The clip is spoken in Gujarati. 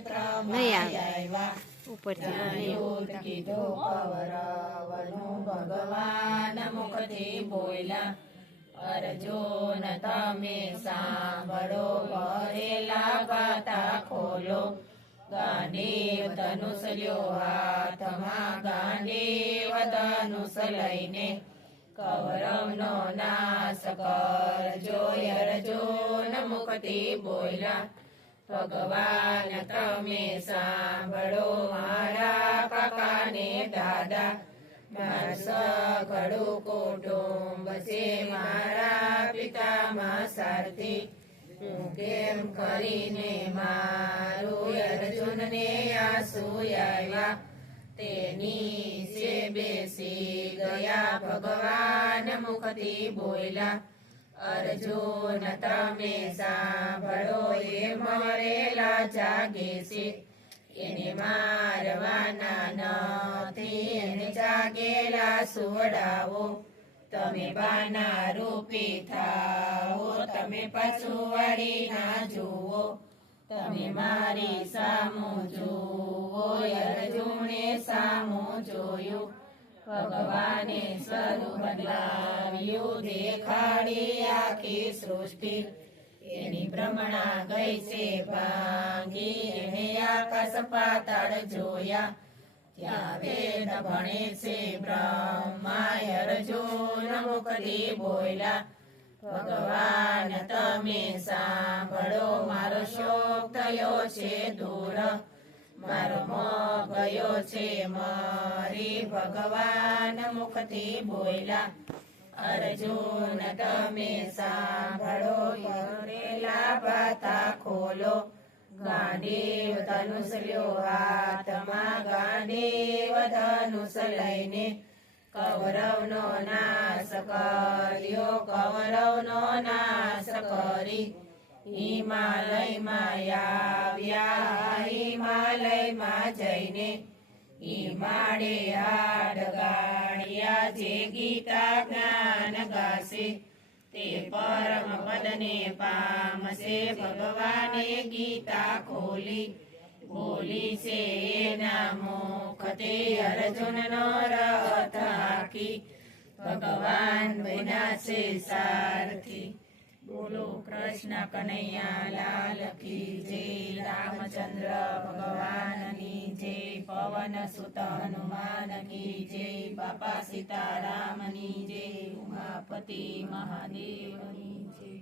નહીં આવે ઉપરથી કીધું કૌરવનું ભગવાન મુખથી બોલ્યા અર્જુન તમે સાંભળો ભરેલા ગાતા ખોલો ગાંડીવ ધનુષ લ્યો હાથમાં ગાંડીવ ધનુષ લઈને કૌરવનો નાશ કરજો અર્જુન મુખથી બોલ્યા ભગવાન તમે સાંભળો મારા કાકાને દાદા માર સઘળું કુટુંબ છે મારા પિતામાં સારથી હું કેમ કરીને મારું અર્જુનને આંસુ આવ્યા તેની સે બેસી ગયા ભગવાન મુખથી બોલ્યા અર્જુન તમે સાંભળો એ મરેલા જાગે છે એને મારવાના નથી એને જાગેલા સુવડાવો તમે બાના રૂપી થાઓ તમે પાછું વાળી ના જુઓ તમે મારી સામું જુઓ અર્જુને સામું જોયું ભગવાને સ્વરૂપ બદલાવ્યું દેખાડી આખી સૃષ્ટિ એની ભ્રમણા ગઈ છે ભાંગી એને આકાશ પાતાળ જોયા ત્યાં વેદ ભણે છે બ્રહ્મા અર્જુન મુખથી બોલ્યા ભગવાન તમે સાંભળો મારો શોક થયો છે દૂર મારો મોહ ગયો છે મરી ભગવાન મુખથી બોલ્યા અર્જુન તમે સાંભળો ભરેલા ગાતા ખોલો ગાંડીવ ધનુષ લ્યો હાથમાં ગાંડીવ ધનુષ લઈને કૌરવનો નાશ કર્યો કૌરવનો નાશ કરી હિમાલયમાં આવ્યા હિમાલયમાં જઈને હિમાડે હાડ ગાળ્યા જે ગીતા જ્ઞાન ગાશે તે પરમ પદને પામશે ભગવાને ગીતા ખોલી બોલી છે એના મુખતે અર્જુનનો રથ હાકી ભગવાન બન્યા છે સારથી બોલો કૃષ્ણ કનૈયા લાલ કી જય રામચંદ્ર ભગવાનની જય પવન સુત હનુમાન કી જય બાપા સીતારામની જય ઉમાપતિ મહાદેવની જય।